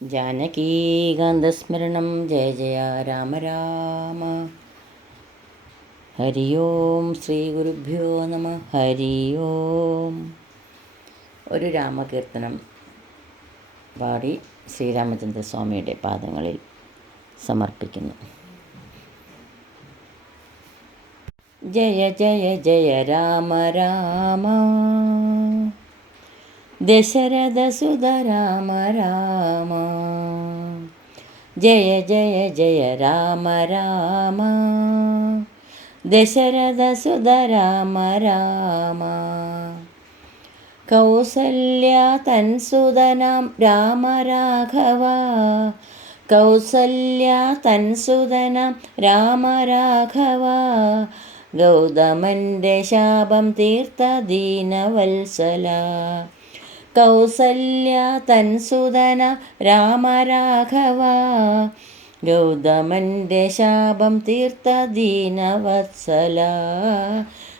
ജാനകീകാന്തസ്മരണം ജയ ജയ രാമ രാമ. ഹരി ഓം ശ്രീ ഗുരുഭ്യോ നമ. ഹരി ഓം. ഒരു രാമകീർത്തനം പാടി ശ്രീരാമചന്ദ്രസ്വാമിയുടെ പാദങ്ങളിൽ സമർപ്പിക്കുന്നു. ജയ ജയ ജയ രാമ രാമ, ദശരഥസുത രാമ രാമ. ജയ ജയ ജയ രാമ രാമ, ദശരഥസുത രാമ രാമ. കൗസല്യാ തൻസുതനാം രാമ രാഘവ, കൗസല്യാ തൻസുതനാം രാമ രാഘവ. ഗൗതമൻ്റെ ശാപം തീർത്ത ദീനവത്സല, കൗസല്യാ തൻസുതന രാമ രാഘവ. ഗൗതമൻ്റെ ശാപം തീർത്ത ദീനവത്സല.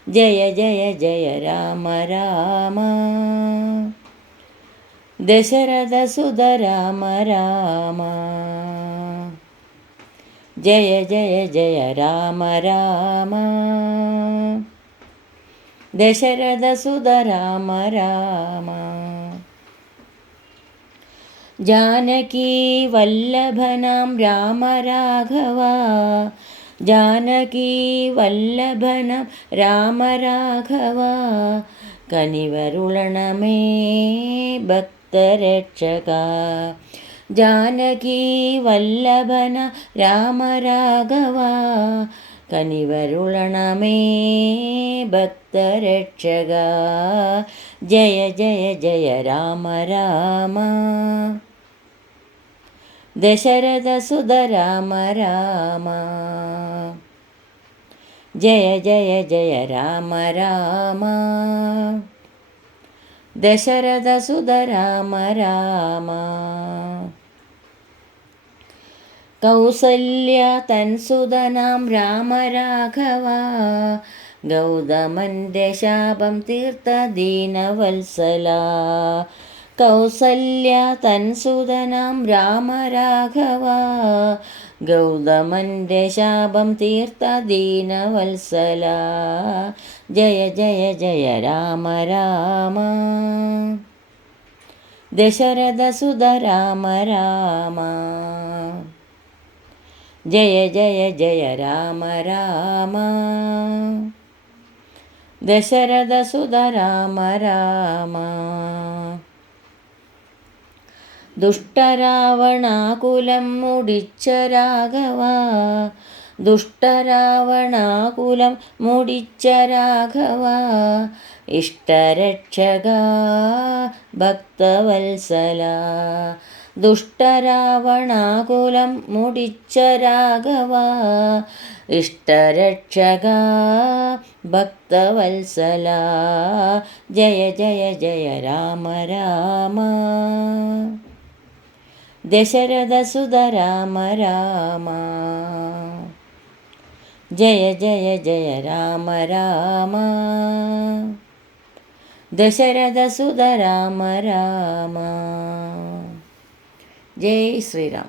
ജയ ജയ ജയ രാമ രാമ, ദശരഥസുത രാമ രാമ. ജയ ജയ ജയ രാമ രാമ, ദശരഥസുത രാമ രാമ. ജാനകീ വല്ലഭനാം രാമ രാഘവ, ജാനകീ വല്ലഭനാം രാമ രാഘവ. കനിവരുളണമേ ഭക്തരക്ഷക, ജാനകീ വല്ലഭന രാമ രാഘവ. കനിവരുളണമേ ഭക്തരക്ഷക. ജയ ജയ ജയ രാമ രാമ, ദശരഥസുത രാമ രാമ. ജയ ജയ ജയ രാമ രാമ, ദശരഥസുത രാമ രാമ. കൗസല്യാ തൻസുതനാം രാമ രാഘവ, ഗൗതമൻ്റെ ശാപം തീർത്ത ദീനവത്സല. കൗസല്യാ തൻസുതനാം രാമ രാഘവ, ഗൗതമൻ്റെ ശാപം തീർത്ത ദീനവത്സല. ജയ ജയ ജയ രാമ രാമ, ദശരഥസുത രാമ രാമ. ജയ ജയ ജയ രാമ രാമ, ദശരഥസുത രാമ രാമ. ദുഷ്ടരാവണാകുലം മുടിച്ച രാഘവ, ദുഷ്ടരാവണാകുലം മുടിച്ച രാഘവ. ഇഷ്ടരക്ഷക ഭക്തവത്സല, ദുഷ്ടരാവണാകുലം മുടിച്ച രാഘവ. ഇഷ്ടരക്ഷക ഭക്തവത്സല. ജയ ജയ ജയ രാമ രാമ, ദശരഥസുത രാമ രാമ. ജയ ജയ ജയ രാമ രാമ, ദശരഥസുത രാമ രാമ. ജയ് ശ്രീറാം.